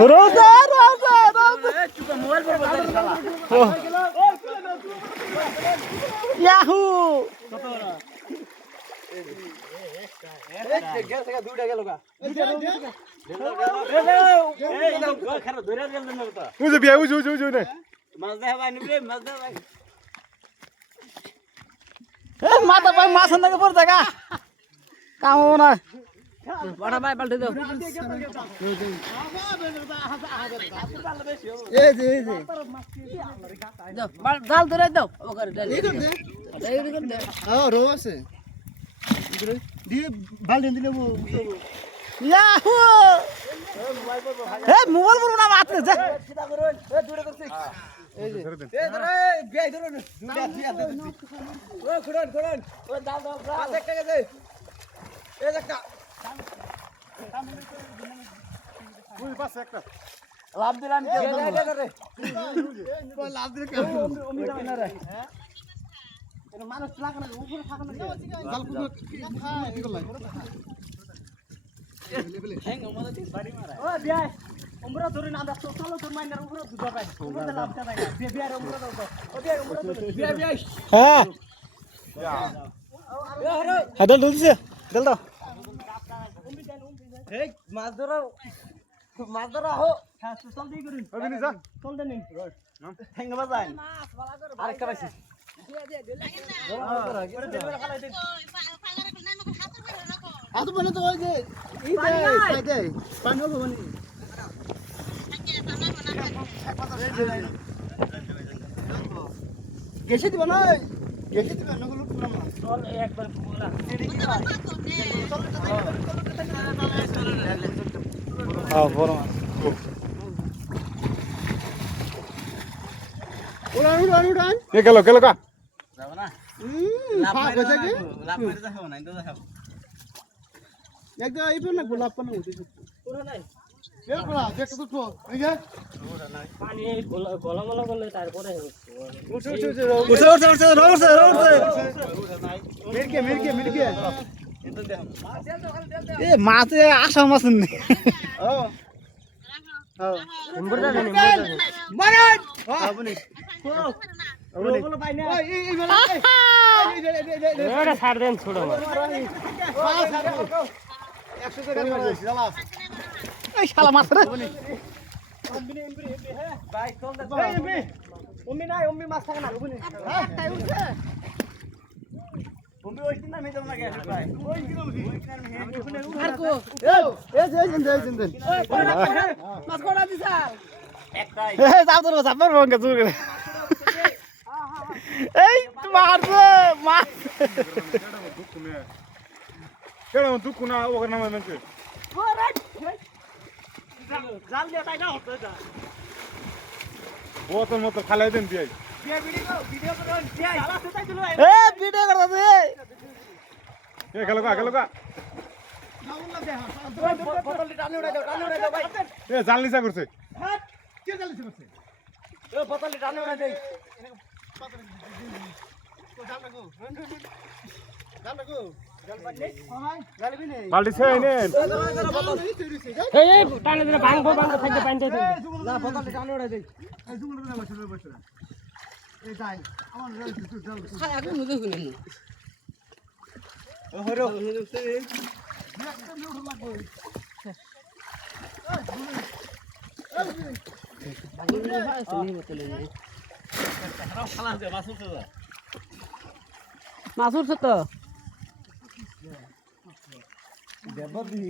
রোজা রোজা রোজা চুপা মোবাইল পর বসে শালা ইয়াহু দুইটা গেল গা খারাপ ধরে গেল না তো উজে বিয়া উজে উজে উজে না মাছ দেখা ভাই নিবলে মাছ দেখা ভাই এ মাথা পাই মাছ নাকি পড় জায়গা কামো না বড় ভাই পাল্টে দাও এই যে জাল ধরে দাও ওখানে ডাল রো আছে দিয়ে বালতি দিলে ইয়াহু এ মোবাইল বলবো না মাত্র যা সিধা করুন এ দূরে করছি এই যে এ ধরে বিয়াই ধরুন দুইটা বিয়া দে ও খুড়ন খুড়ন ও দাও দাও পাঁচ এক টাকা দে এই একটা ওই পাশে একটা লাভ দিলাম কে ধরে লাভ দিলে কে অমি দাও না রে হ্যাঁ এর মানুষ লাগা না উপরে থাকা না জাল পুরো কি করলাই হ্যাং আমাদের দিস বাড়ি মারা ও বিয়াই উমরা ধরে না দাও চলো তোর মাইনার উপরে দুটো পাই উপরে লাভটা নাই বিয়ার উমরা দাও ও বিয়ার উমরা দাও বিয়াই হ্যাঁ হাদল দলছে দল দাও এই মাছ ধরা হো হ্যাঁ চল দিয়ে করুন ওবিনি যা চল দেন হ্যাং বাজাই আরেকটা পাইছি এত বলে তো ওই যে এই দে পানি হলো মানে গেছে দিব না গেছে দিব না গুলো পুরো মাছ চল একবার বলা হ্যাঁ বড় মাছ উড়ান এ গেল গেল কা যাব না লাভ হয়ে যায় লাভ মেরে যাও না ইন্দো যাও একদম এই না গোলাপ পানা উঠে পুরো নাই এর গোলা দেখতে তো তো এই যে পানি গলমলা করলে তারপরে উঠে মিরকে এ মাছ আশা মাছ নেই ও মারান আপনি বলো ভাই না এই বলো এটা ছাড় দেন ছোট মাছ 100 টাকা দিয়ে শালা এই শালা মাছ রে ভাই চল দে অম্মি নাই অম্মি মাছ থাকে না বুঝনি হ্যাঁ তাই উঠছে তুমি ওই দিন না মেজাম লাগে ভাই ওই দিন আর কো এই যে জিন্দেন মাছ কোড়া দিছাল একটাই এ যাও তো যাবার বঙ্গে জোর করে এই মাছ মাছ কেন দুঃখ না ওকে নামে মেনছে জাল দিয়ে তাই না হতো যা বোতল মতো খালাই দেন দিয়াই ভিডিও করুন জালা সেটাই দিলো এ ভিডিও করতে এ গেল কা বোতলটা টানে উড়াই দাও ভাই এ জাল নিচা করছে কে চালিছে করছে ও বোতলটা টানে উড়াই দেই বালতি ছেই নেন এই টানে দিলে ভাঙবো থাকতে পানি দিতে না বোতলটা টানে উড়াই দেই এই জুমুর বসে এই যাই আমার খাই আগে মুদে হইলেন ও হরো মাছ উঠছে তো দেব দি